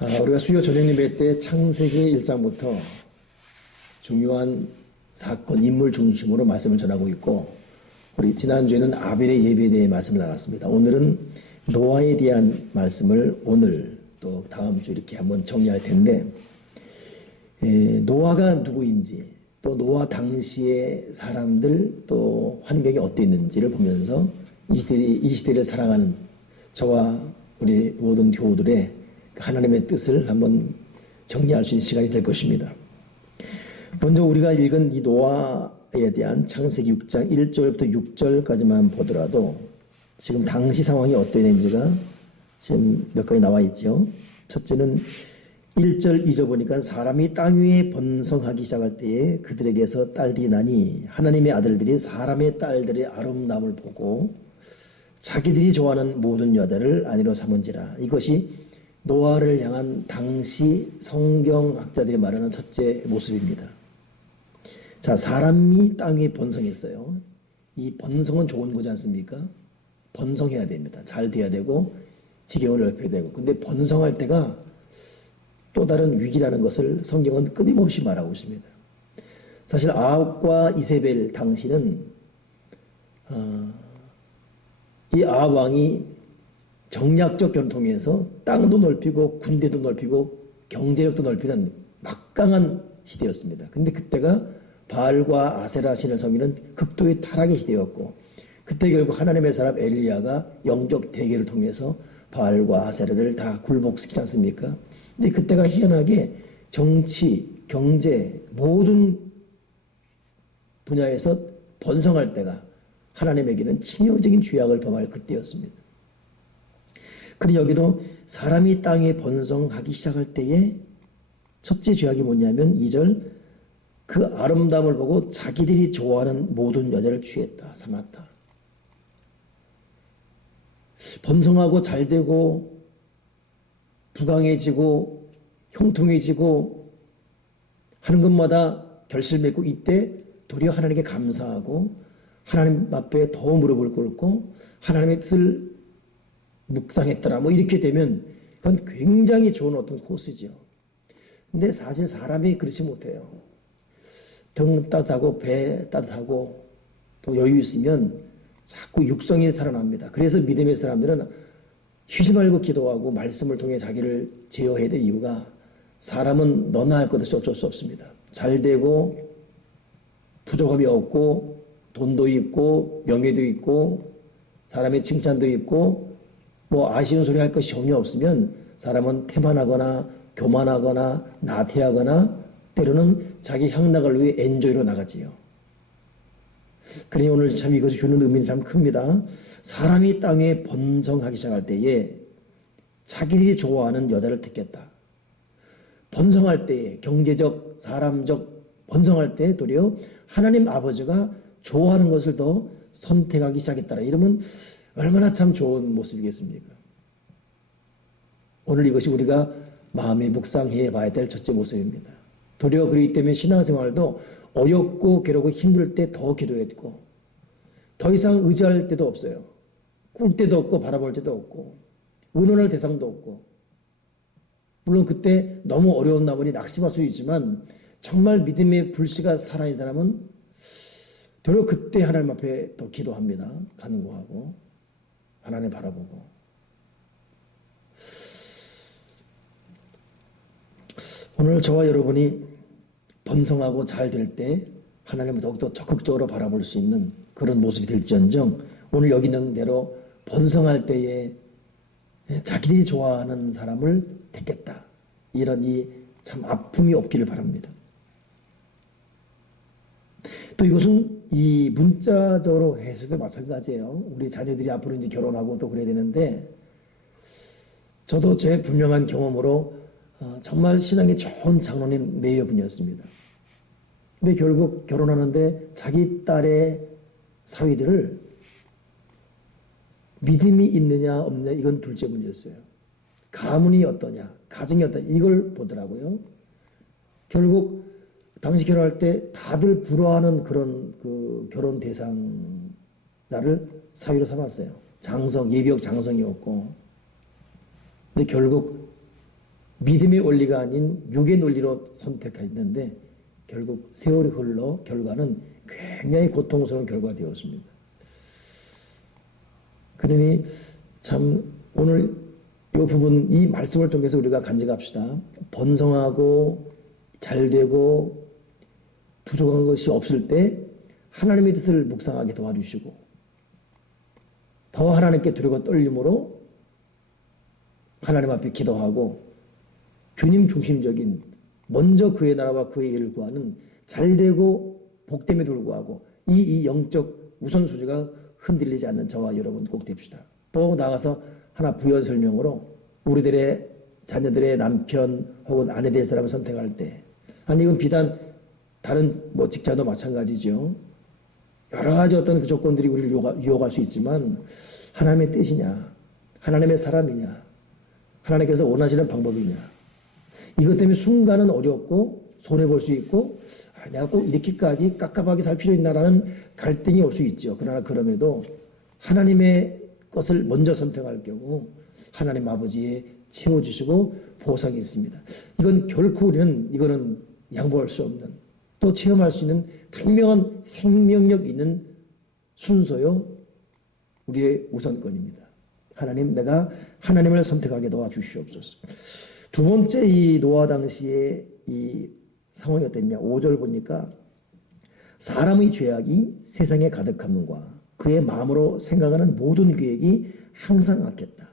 우리가 수요 저녁 예배 때 창세기 1장부터 중요한 사건, 인물 중심으로 말씀을 전하고 있고, 우리 지난주에는 아벨의 예배에 대해 말씀을 나눴습니다. 오늘은 노아에 대한 말씀을 오늘 또 다음 주 이렇게 한번 정리할 텐데, 노아가 누구인지, 또 노아 당시의 사람들, 또 환경이 어땠는지를 보면서 이 시대를 살아가는 저와 우리 모든 교우들의 하나님의 뜻을 한번 정리할 수 있는 시간이 될 것입니다. 먼저 우리가 읽은 이 노아에 대한 창세기 6장 1절부터 6절까지만 보더라도 지금 당시 상황이 어땠는지가 지금 몇 가지 나와 있죠. 첫째는 1절 2절 보니까 사람이 땅 위에 번성하기 시작할 때에 그들에게서 딸들이 나니 하나님의 아들들이 사람의 딸들의 아름다움을 보고 자기들이 좋아하는 모든 여자를 아내로 삼은지라. 이것이 노아를 향한 당시 성경학자들이 말하는 첫째 모습입니다. 자, 사람이 땅에 번성했어요. 이 번성은 좋은 거지 않습니까? 번성해야 됩니다. 잘 돼야 되고 지경을 넓혀야 되고. 근데 번성할 때가 또 다른 위기라는 것을 성경은 끊임없이 말하고 있습니다. 사실 아합과 이세벨 당시는 이 아합 왕이 정략적 결혼 통해서 땅도 넓히고 군대도 넓히고 경제력도 넓히는 막강한 시대였습니다. 근데 그때가 바알과 아세라 신을 섬기는 극도의 타락의 시대였고, 그때 결국 하나님의 사람 엘리야가 영적 대계를 통해서 바알과 아세라를 다 굴복시키지 않습니까? 근데 그때가 희한하게 정치, 경제 모든 분야에서 번성할 때가 하나님에게는 치명적인 죄악을 범할 그때였습니다. 그리고 여기도 사람이 땅에 번성하기 시작할 때에 첫째 죄악이 뭐냐면 2절 그 아름다움을 보고 자기들이 좋아하는 모든 여자를 취했다, 삼았다. 번성하고 잘되고 부강해지고 형통해지고 하는 것마다 결실을 맺고 이때 도리어 하나님께 감사하고 하나님 앞에 더 무릎을 꿇고 하나님의 뜻을 묵상했더라. 뭐 이렇게 되면 그건 굉장히 좋은 어떤 코스죠. 근데 사실 사람이 그렇지 못해요. 등 따뜻하고 배 따뜻하고 또 여유 있으면 자꾸 육성이 살아납니다. 그래서 믿음의 사람들은 쉬지 말고 기도하고 말씀을 통해 자기를 제어해야 될 이유가 사람은 너나 할 것 없이 어쩔 수 없습니다. 잘 되고 부족함이 없고 돈도 있고 명예도 있고 사람의 칭찬도 있고 뭐 아쉬운 소리 할 것이 전혀 없으면 사람은 태만하거나 교만하거나 나태하거나 때로는 자기 향락을 위해 엔조이로 나가지요. 그러니 오늘 참 이것이 주는 의미는 참 큽니다. 사람이 땅에 번성하기 시작할 때에 자기들이 좋아하는 여자를 택했다. 번성할 때에 경제적, 사람적 번성할 때 도리어 하나님 아버지가 좋아하는 것을 더 선택하기 시작했더라. 이러면 얼마나 참 좋은 모습이겠습니까? 오늘 이것이 우리가 마음에 묵상해 봐야 될 첫째 모습입니다. 도리어 그렇기 때문에 신앙생활도 어렵고 괴롭고 힘들 때 더 기도했고 더 이상 의지할 때도 없어요. 꿀 때도 없고 바라볼 때도 없고 의논할 대상도 없고, 물론 그때 너무 어려운 나머지 낙심할 수 있지만 정말 믿음의 불씨가 살아있는 사람은 도리어 그때 하나님 앞에 더 기도합니다. 간구하고 하나님 바라보고. 오늘 저와 여러분이 번성하고 잘 될 때 하나님을 더욱더 적극적으로 바라볼 수 있는 그런 모습이 될지언정 오늘 여기 있는 대로 번성할 때에 자기들이 좋아하는 사람을 택했다. 이런 이 참 아픔이 없기를 바랍니다. 또 이것은 이 문자적으로 해석도 마찬가지예요. 우리 자녀들이 앞으로 이제 결혼하고 또 그래야 되는데, 저도 제 분명한 경험으로 정말 신앙이 좋은 장로님 매여분이었습니다. 근데 결국 결혼하는데 자기 딸의 사위들을 믿음이 있느냐 없느냐 이건 둘째 문제였어요. 가문이 어떠냐, 가정이 어떠냐 이걸 보더라고요. 결국 당시 결혼할 때 다들 부러워하는 그런 그 결혼 대상자를 사위로 삼았어요. 장성, 예비역 장성이었고. 근데 결국 믿음의 원리가 아닌 육의 논리로 선택했는데 결국 세월이 흘러 결과는 굉장히 고통스러운 결과가 되었습니다. 그러니 참 오늘 이 부분, 이 말씀을 통해서 우리가 간직합시다. 번성하고 잘되고 부족한 것이 없을 때 하나님의 뜻을 묵상하게 도와주시고 더 하나님께 두려워 떨림으로 하나님 앞에 기도하고 주님 중심적인 먼저 그의 나라와 그의 일을 구하는 잘되고 복됨에 불구하고 이 영적 우선순위가 흔들리지 않는 저와 여러분 꼭 됩시다. 또 나가서 하나 부연 설명으로 우리들의 자녀들의 남편 혹은 아내 될 사람을 선택할 때, 아니 이건 비단 다른 직장도 마찬가지죠. 여러 가지 어떤 그 조건들이 우리를 유혹할 수 있지만 하나님의 뜻이냐, 하나님의 사람이냐, 하나님께서 원하시는 방법이냐, 이것 때문에 순간은 어렵고 손해볼 수 있고 내가 꼭 이렇게까지 깝깝하게 살 필요 있나라는 갈등이 올 수 있죠. 그러나 그럼에도 하나님의 것을 먼저 선택할 경우 하나님 아버지의 채워주시고 보상이 있습니다. 이건 결코 우리는 이거는 양보할 수 없는, 또 체험할 수 있는 분명한 생명력 있는 순서요 우리의 우선권입니다. 하나님, 내가 하나님을 선택하게 도와주시옵소서. 두 번째, 이 노아 당시에 이 상황이 어땠냐. 5절 보니까 사람의 죄악이 세상에 가득함과 그의 마음으로 생각하는 모든 계획이 항상 악했다.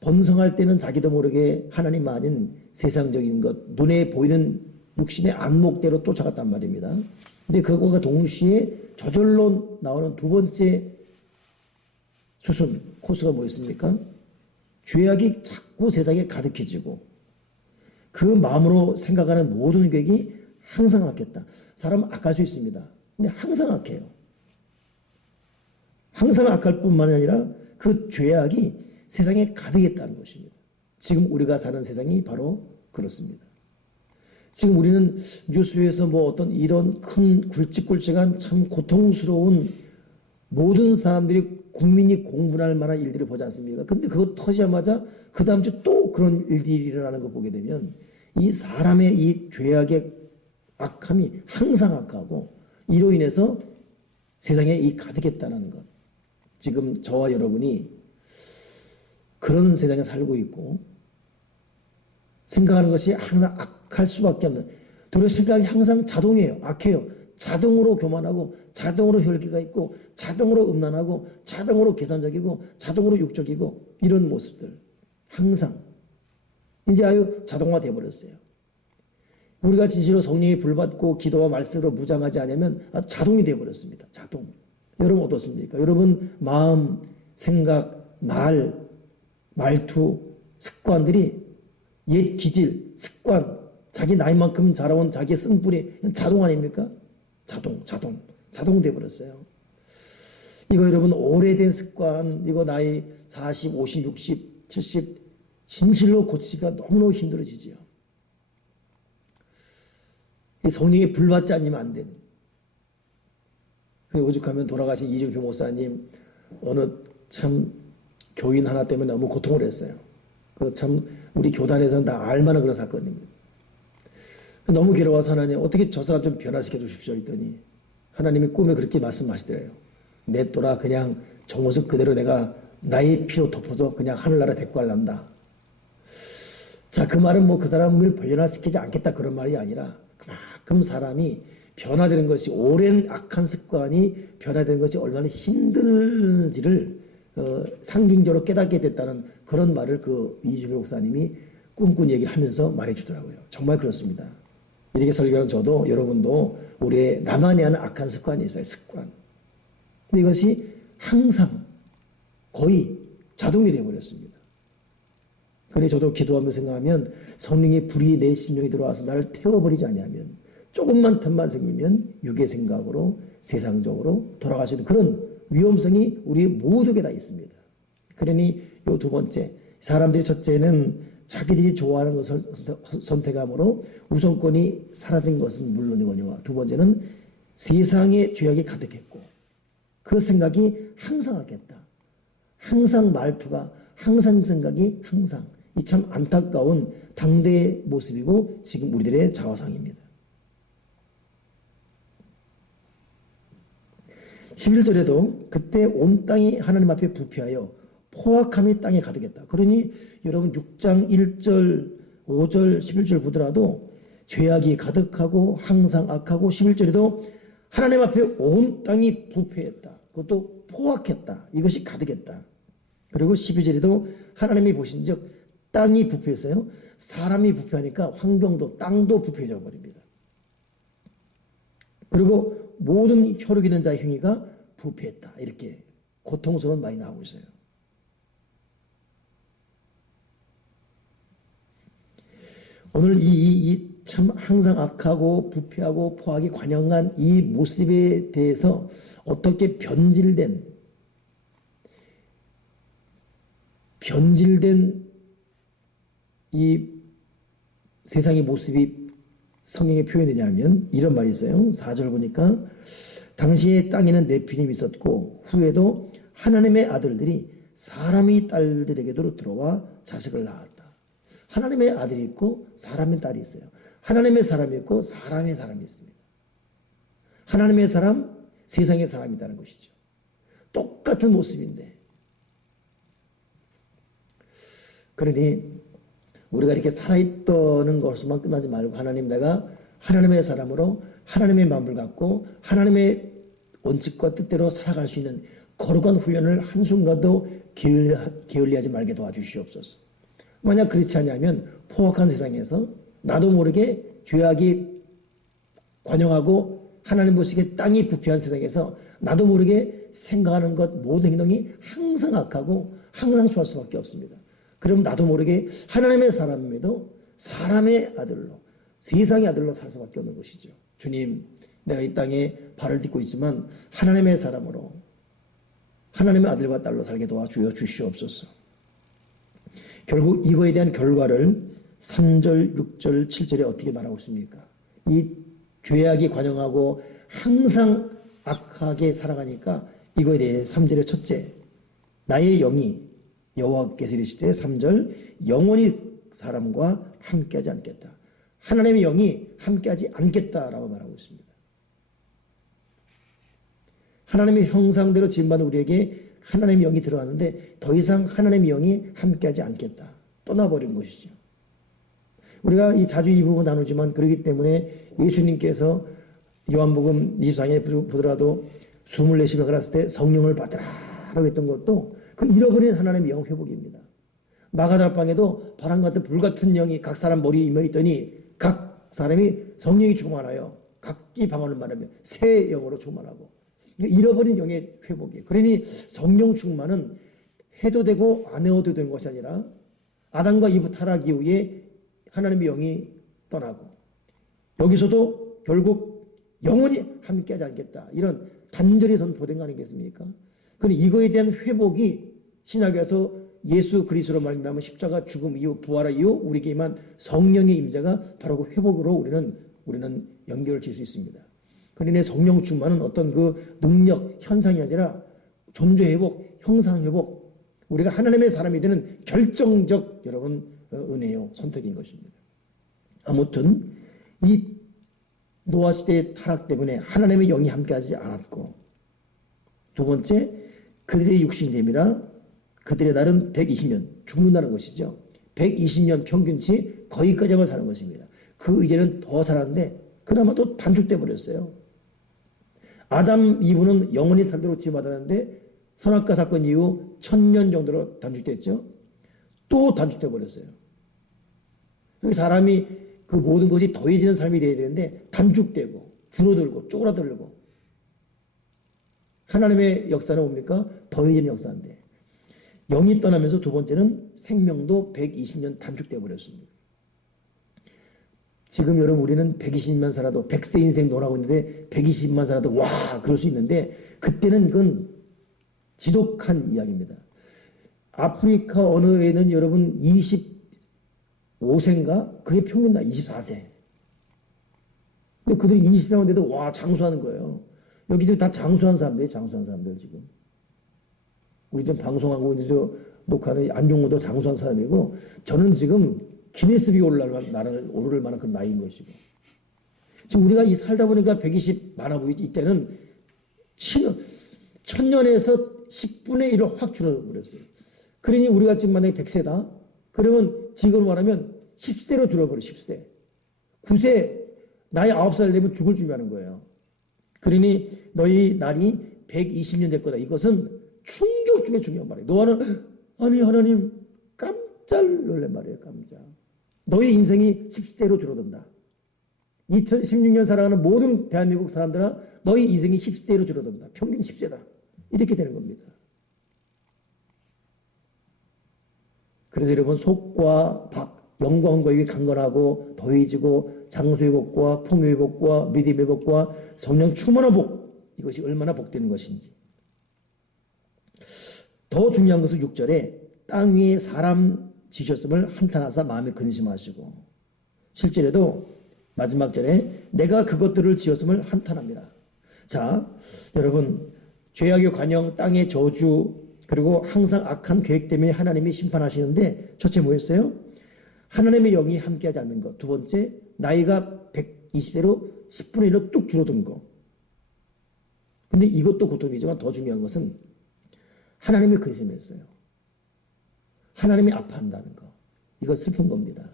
번성할 때는 자기도 모르게 하나님 아닌 세상적인 것, 눈에 보이는 육신의 안목대로 쫓아갔단 말입니다. 근데 그것과 동시에 저절로 나오는 두 번째 수순, 코스가 뭐였습니까? 죄악이 자꾸 세상에 가득해지고 그 마음으로 생각하는 모든 계획이 항상 악했다. 사람은 악할 수 있습니다. 근데 항상 악해요. 항상 악할 뿐만 아니라 그 죄악이 세상에 가득했다는 것입니다. 지금 우리가 사는 세상이 바로 그렇습니다. 지금 우리는 뉴스에서 어떤 이런 큰 굵직굵직한 참 고통스러운 모든 사람들이 국민이 공분할 만한 일들을 보지 않습니까? 근데 그거 터지자마자 그 다음 주 또 그런 일들이 일어나는 거 보게 되면 이 사람의 이 죄악의 악함이 항상 악하고 이로 인해서 세상에 이 가득했다는 것. 지금 저와 여러분이 그런 세상에 살고 있고 생각하는 것이 항상 악할 수밖에 없는, 도리어 생각이 항상 자동이에요. 악해요. 자동으로 교만하고 자동으로 혈기가 있고 자동으로 음란하고 자동으로 계산적이고 자동으로 육적이고 이런 모습들 항상 이제 아유 자동화 되어버렸어요. 우리가 진실로 성령이 불받고 기도와 말씀으로 무장하지 않으면 자동이 되어버렸습니다. 자동. 여러분 어떻습니까? 여러분 마음, 생각, 말투, 습관들이 옛 기질, 습관, 자기 나이만큼 자라온 자기의 쓴뿌리 자동 아닙니까? 자동 되어버렸어요. 이거 여러분 오래된 습관, 이거 나이 40, 50, 60, 70 진실로 고치기가 너무너무 힘들어지지요. 이 성령이 불받지 않으면 안 된. 오죽하면 돌아가신 이중표 목사님 어느 참 교인 하나 때문에 너무 고통을 했어요. 그 참 우리 교단에서는 다 알만한 그런 사건입니다. 너무 괴로워서 하나님 어떻게 저 사람 좀 변화시켜 주십시오 했더니 하나님이 꿈에 그렇게 말씀하시더래요. 냅둬라, 그냥 저 모습 그대로 내가 나의 피로 덮어서 그냥 하늘나라 데리고 갈란다. 자, 그 말은 그 사람을 변화시키지 않겠다 그런 말이 아니라 그만큼 사람이 변화되는 것이, 오랜 악한 습관이 변화되는 것이 얼마나 힘든지를 상징적으로 깨닫게 됐다는 그런 말을 그 이주배 목사님이 꿈꾼 얘기를 하면서 말해주더라고요. 정말 그렇습니다. 이렇게 설교하는 저도 여러분도 우리의 나만이 하는 악한 습관이 있어요. 습관. 근데 이것이 항상 거의 자동이 되어버렸습니다. 그래 저도 기도하며 생각하면 성령의 불이 내 심령에 들어와서 나를 태워버리지 않으면 조금만 틈만 생기면 육의 생각으로 세상적으로 돌아가시는 그런 위험성이 우리 모두에게 다 있습니다. 그러니 이 두 번째, 사람들이 첫째는 자기들이 좋아하는 것을 선택함으로 우선권이 사라진 것은 물론이거니와 두 번째는 세상의 죄악이 가득했고 그 생각이 항상 하겠다. 항상 말투가, 항상 생각이 항상 이 참 안타까운 당대의 모습이고 지금 우리들의 자화상입니다. 11절에도 그때 온 땅이 하나님 앞에 부패하여 포악함이 땅에 가득했다. 그러니 여러분 6장 1절, 5절, 11절 보더라도 죄악이 가득하고 항상 악하고 11절에도 하나님 앞에 온 땅이 부패했다. 그것도 포악했다. 이것이 가득했다. 그리고 12절에도 하나님이 보신즉 땅이 부패했어요. 사람이 부패하니까 환경도 땅도 부패해져 버립니다. 그리고 모든 혈육 있는 자의 행위가 부패했다. 이렇게 고통스러운 말이 나오고 있어요. 오늘 이 참 항상 악하고 부패하고 포악이 관영한 이 모습에 대해서 어떻게 변질된 이 세상의 모습이 성경에 표현되냐면 이런 말이 있어요. 4절 보니까 당시에 땅에는 네피림이 있었고 후에도 하나님의 아들들이 사람의 딸들에게도 들어와 자식을 낳았다. 하나님의 아들이 있고 사람의 딸이 있어요. 하나님의 사람이 있고 사람의 사람이 있습니다. 하나님의 사람, 세상의 사람이라는 것이죠. 똑같은 모습인데 그러니 우리가 이렇게 살아있다는 것으로만 끝나지 말고 하나님 내가 하나님의 사람으로 하나님의 마음을 갖고 하나님의 원칙과 뜻대로 살아갈 수 있는 거룩한 훈련을 한순간도 게을리하지 말게 도와주시옵소서. 만약 그렇지 않으면 포악한 세상에서 나도 모르게 죄악이 관영하고 하나님 보시기에 땅이 부패한 세상에서 나도 모르게 생각하는 것 모든 행동이 항상 악하고 항상 좋을 수밖에 없습니다. 그럼 나도 모르게 하나님의 사람임에도 사람의 아들로 세상의 아들로 살 수밖에 없는 것이죠. 주님 내가 이 땅에 발을 딛고 있지만 하나님의 사람으로 하나님의 아들과 딸로 살게 도와주어 주시옵소서. 결국 이거에 대한 결과를 3절, 6절, 7절에 어떻게 말하고 있습니까? 이 죄악이 관영하고 항상 악하게 살아가니까 이거에 대해 3절의 첫째, 나의 영이 여호와께서 이르시되 3절 영원히 사람과 함께하지 않겠다. 하나님의 영이 함께하지 않겠다라고 말하고 있습니다. 하나님의 형상대로 지음받은 우리에게 하나님의 영이 들어왔는데 더 이상 하나님의 영이 함께하지 않겠다. 떠나버린 것이죠. 우리가 자주 이 부분 나누지만 그렇기 때문에 예수님께서 요한복음 24장에 보더라도 숨을 내쉬며 걸었을 때 성령을 받으라라고 했던 것도 그 잃어버린 하나님의 영 회복입니다. 마가다락방에도 바람 같은 불 같은 영이 각 사람 머리에 임해 있더니 각 사람이 성령이 충만하여 각기 방언을 말하며 새 영으로 충만하고 잃어버린 영의 회복이에요. 그러니 성령 충만은 해도 되고 안 해도 되는 것이 아니라 아담과 이브 타락 이후에 하나님의 영이 떠나고 여기서도 결국 영원히 함께하지 않겠다. 이런 단절이 선포된 거 아니겠습니까? 그러니 이거에 대한 회복이 신약에서 예수 그리스도로 말미암아 십자가 죽음 이후 부활 이후 우리에게 임한 성령의 임재가 바로 그 회복으로 우리는 연결을 질 수 있습니다. 그러니 성령 충만은 어떤 그 능력 현상이 아니라 존재 회복, 형상 회복, 우리가 하나님의 사람이 되는 결정적 여러분 은혜요 선택인 것입니다. 아무튼 이 노아 시대의 타락 때문에 하나님의 영이 함께하지 않았고 두 번째 그들의 육신됨이라 그들의 날은 120년 죽는다는 것이죠. 120년 평균치 거기까지만 사는 것입니다. 그 이제는 더 살았는데 그나마 또 단축돼 버렸어요. 아담 이브는 영원히 살도록 지음받았는데 선악과 사건 이후 1000년 정도로 단축됐죠. 또 단축돼 버렸어요. 사람이 그 모든 것이 더해지는 삶이 되어야 되는데 단축되고 줄어들고 쪼그라들고 하나님의 역사는 뭡니까? 더해지는 역사인데 영이 떠나면서 두 번째는 생명도 120년 단축되어 버렸습니다. 지금 여러분 우리는 120년 살아도 100세 인생 논하고 있는데 120만 살아도 와 그럴 수 있는데 그때는 그건 지독한 이야기입니다. 아프리카 언어에는 여러분 25세인가? 그게 평균 나이 24세. 근데 그들이 20세인데도 와 장수하는 거예요. 여기 지금 다 장수한 사람들 지금. 우리 좀 방송하고 이제 녹화하는 안종무도 장수한 사람이고 저는 지금 기네스북에 오를 만한 그런 나이인 것이고 지금 우리가 이 살다 보니까 120 많아 보이지 이때는 1000년에서 10분의 1로 확 줄어버렸어요. 그러니 우리가 지금 만약에 100세다 그러면 지금으로 말하면 10세로 줄어버려 10세 9세 나이 9살 되면 죽을 준비하는 거예요. 그러니 너희 날이 120년 될 거다. 이것은 충격 중에 중요한 말이에요. 노아는 아니 하나님 깜짝 놀란 말이에요. 깜짝. 너희 인생이 10세로 줄어든다. 2016년 살아가는 모든 대한민국 사람들은 너희 인생이 10세로 줄어든다. 평균 10세다. 이렇게 되는 겁니다. 그래서 여러분 속과 박 영광과 의에 강건하고 더해지고 장수의 복과 풍요의 복과 믿음의 복과 성령 충만한 복 이것이 얼마나 복되는 것인지 더 중요한 것은 6절에 땅 위에 사람 지셨음을 한탄하사 마음에 근심하시고 7절에도 마지막 절에 내가 그것들을 지었음을 한탄합니다. 자 여러분 죄악의 관영 땅의 저주 그리고 항상 악한 계획 때문에 하나님이 심판하시는데 첫째 뭐였어요? 하나님의 영이 함께하지 않는 것. 두 번째, 나이가 120세로 10분의 1로 뚝 줄어든 것. 근데 이것도 고통이지만 더 중요한 것은 하나님의 근심했어요. 하나님이 아파한다는 것. 이거 슬픈 겁니다.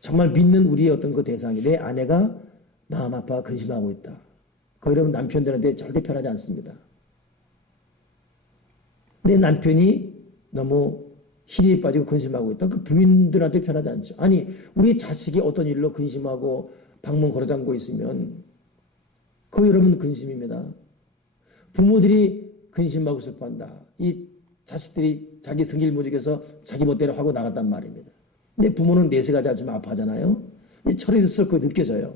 정말 믿는 우리의 어떤 그 대상이 내 아내가 마음 아파 근심하고 있다. 그 여러분 남편들한테 절대 편하지 않습니다. 내 남편이 너무 희리에 빠지고 근심하고 있다. 그 부인들한테 편하지 않죠. 아니 우리 자식이 어떤 일로 근심하고 방문 걸어 잠고 있으면 그 여러분 근심입니다. 부모들이 근심하고 슬퍼한다. 이 자식들이 자기 승기를 못 이겨서 자기 멋대로 하고 나갔단 말입니다. 내 부모는 내세가지 않지만 아파하잖아요. 철이 들수록 그거 느껴져요.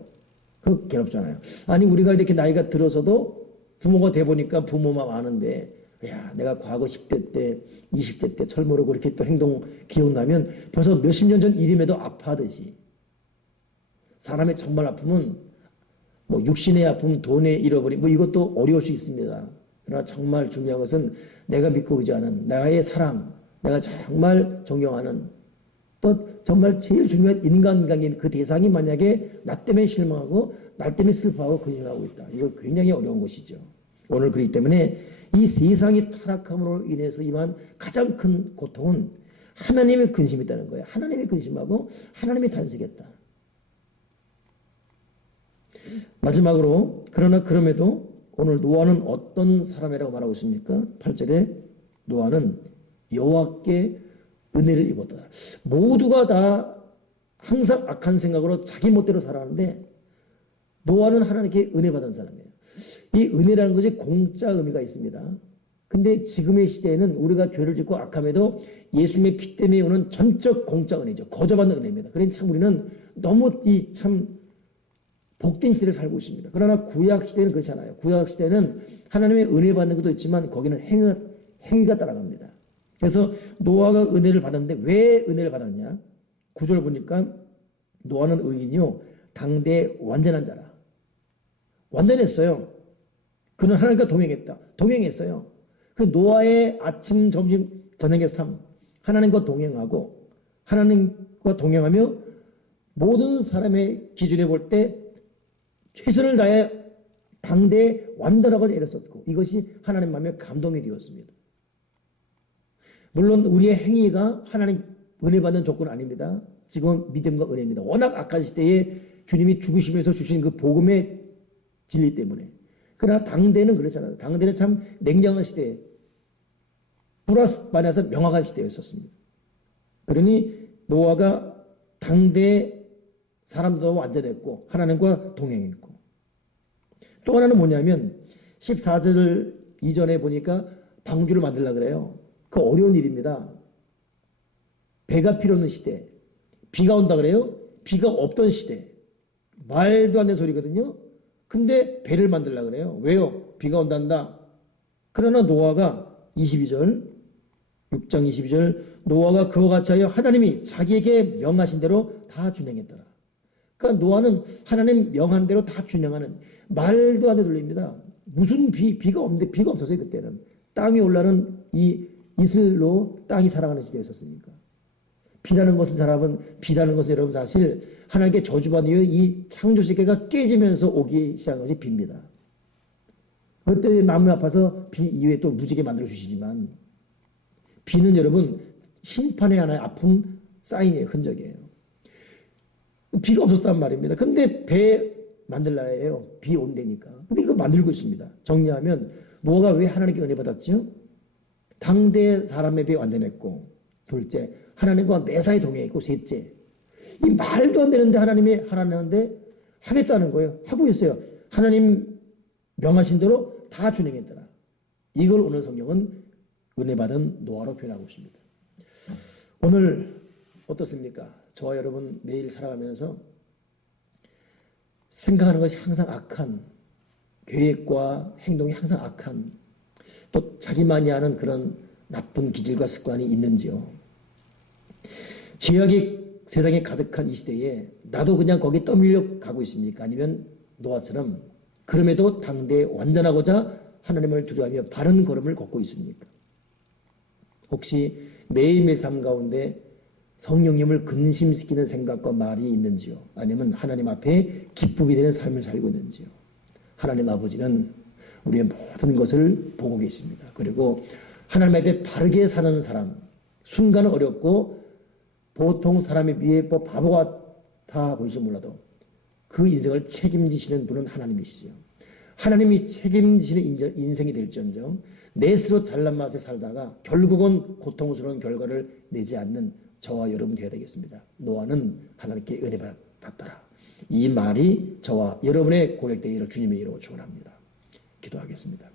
그거 괴롭잖아요. 아니 우리가 이렇게 나이가 들어서도 부모가 돼보니까 부모 마음 아는데 야, 내가 과거 10대 때, 20대 때 철모르고 그렇게 또 행동 기억나면 벌써 몇십 년 전 일임에도 아파하듯이 사람의 정말 아픔은 뭐 육신의 아픔, 돈의 잃어버림 뭐 이것도 어려울 수 있습니다. 그러나 정말 중요한 것은 내가 믿고 의지하는 나의 사랑, 내가 정말 존경하는 또 정말 제일 중요한 인간관계인 그 대상이 만약에 나 때문에 실망하고 나 때문에 슬퍼하고 근심하고 있다. 이거 굉장히 어려운 것이죠. 오늘 그렇기 때문에 이 세상이 타락함으로 인해서 임한 가장 큰 고통은 하나님의 근심이 있다는 거예요. 하나님의 근심하고 하나님의 단식했다. 마지막으로 그러나 그럼에도 오늘 노아는 어떤 사람이라고 말하고 있습니까? 8절에 노아는 여호와께 은혜를 입었다. 모두가 다 항상 악한 생각으로 자기 멋대로 살았는데 노아는 하나님께 은혜 받은 사람이에요. 이 은혜라는 것이 공짜 의미가 있습니다. 근데 지금의 시대에는 우리가 죄를 짓고 악함에도 예수님의 피 때문에 오는 전적 공짜 은혜죠. 거저받는 은혜입니다. 그러니 참 우리는 너무 이 참 복된 시대를 살고 있습니다. 그러나 구약 시대는 그렇지 않아요. 구약 시대는 하나님의 은혜 받는 것도 있지만 거기는 행위가 따라갑니다. 그래서 노아가 은혜를 받았는데 왜 은혜를 받았냐? 9절 보니까 노아는 의인이요 당대 완전한 자라. 완전했어요. 그는 하나님과 동행했어요. 그 노아의 아침, 점심, 저녁의 삶, 하나님과 동행하고 하나님과 동행하며 모든 사람의 기준에 볼 때 최선을 다해 당대에 완전하고 애썼고 이것이 하나님 마음에 감동이 되었습니다. 물론 우리의 행위가 하나님 은혜 받는 조건은 아닙니다. 지금 믿음과 은혜입니다. 워낙 악한 시대에 주님이 죽으시면서 주신 그 복음의 진리 때문에. 그러나 당대는 그렇잖아요. 당대는 참 냉정한 시대에 플러스 반에서 명확한 시대였었습니다. 그러니 노아가 당대 사람들과 완전했고 하나님과 동행했고 또 하나는 뭐냐면 14절 이전에 보니까 방주를 만들려고 그래요. 그 어려운 일입니다. 배가 필요 없는 시대. 비가 온다 그래요? 비가 없던 시대. 말도 안 되는 소리거든요. 근데 배를 만들려고 그래요. 왜요? 비가 온단다. 그러나 노아가 22절 6장 22절 노아가 그와 같이 하여 하나님이 자기에게 명하신 대로 다 준행했더라. 그러니까 노아는 하나님 명한 대로 다 준행하는 말도 안 되는 논리입니다. 무슨 비가 없는데 비가 없었어요. 그때는 땅에 올라는 이 이슬로 땅이 살아가는 시대였었습니까? 비라는 것은 여러분 사실 하나님께 저주받은 이후 이 창조세계가 깨지면서 오기 시작한 것이 비입니다. 그때 마음이 아파서 비 이후에 또 무지개 만들어 주시지만 비는 여러분 심판의 하나의 아픔 사인이에요. 흔적이에요. 비가 없었단 말입니다. 근데 배 만들라예요. 비 온대니까. 근데 이거 만들고 있습니다. 정리하면 노아가 왜 하나님께 은혜 받았죠? 당대 사람에 비해 완전했고, 둘째 하나님과 매사에 동행했고, 셋째 이 말도 안 되는데 하나님이 하라는데 하겠다는 거예요. 하고 있어요. 하나님 명하신 대로 다 준행했더라. 이걸 오늘 성경은 은혜 받은 노아로 표현하고 있습니다. 오늘 어떻습니까? 저와 여러분 매일 살아가면서 생각하는 것이 항상 악한, 계획과 행동이 항상 악한, 또 자기만이 하는 그런 나쁜 기질과 습관이 있는지요? 죄악이 세상에 가득한 이 시대에 나도 그냥 거기 떠밀려 가고 있습니까? 아니면 노아처럼 그럼에도 당대에 완전하고자 하나님을 두려워하며 바른 걸음을 걷고 있습니까? 혹시 매일매일 삶 가운데 성령님을 근심시키는 생각과 말이 있는지요? 아니면 하나님 앞에 기쁨이 되는 삶을 살고 있는지요? 하나님 아버지는 우리의 모든 것을 보고 계십니다. 그리고 하나님 앞에 바르게 사는 사람, 순간은 어렵고 보통 사람에 비해 바보 같아 보일지 몰라도 그 인생을 책임지시는 분은 하나님이시죠. 하나님이 책임지시는 인생이 될지언정 내 스스로 잘난 맛에 살다가 결국은 고통스러운 결과를 내지 않는 저와 여러분 되어야 되겠습니다. 노아는 하나님께 은혜 받았더라. 이 말이 저와 여러분의 고백되기를 주님의 이름으로 축원합니다. 기도하겠습니다.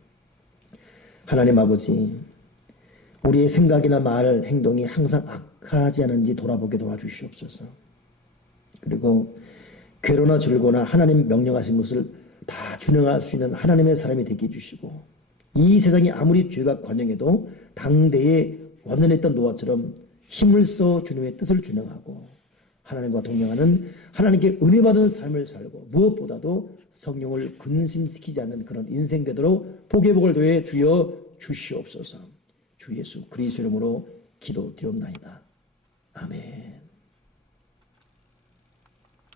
하나님 아버지, 우리의 생각이나 말, 행동이 항상 악하지 않은지 돌아보게 도와주시옵소서. 그리고 괴로나 즐거나 하나님 명령하신 것을 다 준행할 수 있는 하나님의 사람이 되게 해주시고, 이 세상이 아무리 죄가 관영해도 당대에 완전했던 노아처럼 힘을 써 주님의 뜻을 준행하고 하나님과 동행하는, 하나님께 은혜 받은 삶을 살고, 무엇보다도 성령을 근심시키지 않는 그런 인생 되도록 복의 복을 더해 주여 주시옵소서. 주 예수 그리스도 이름으로 기도드리옵나이다. 아멘.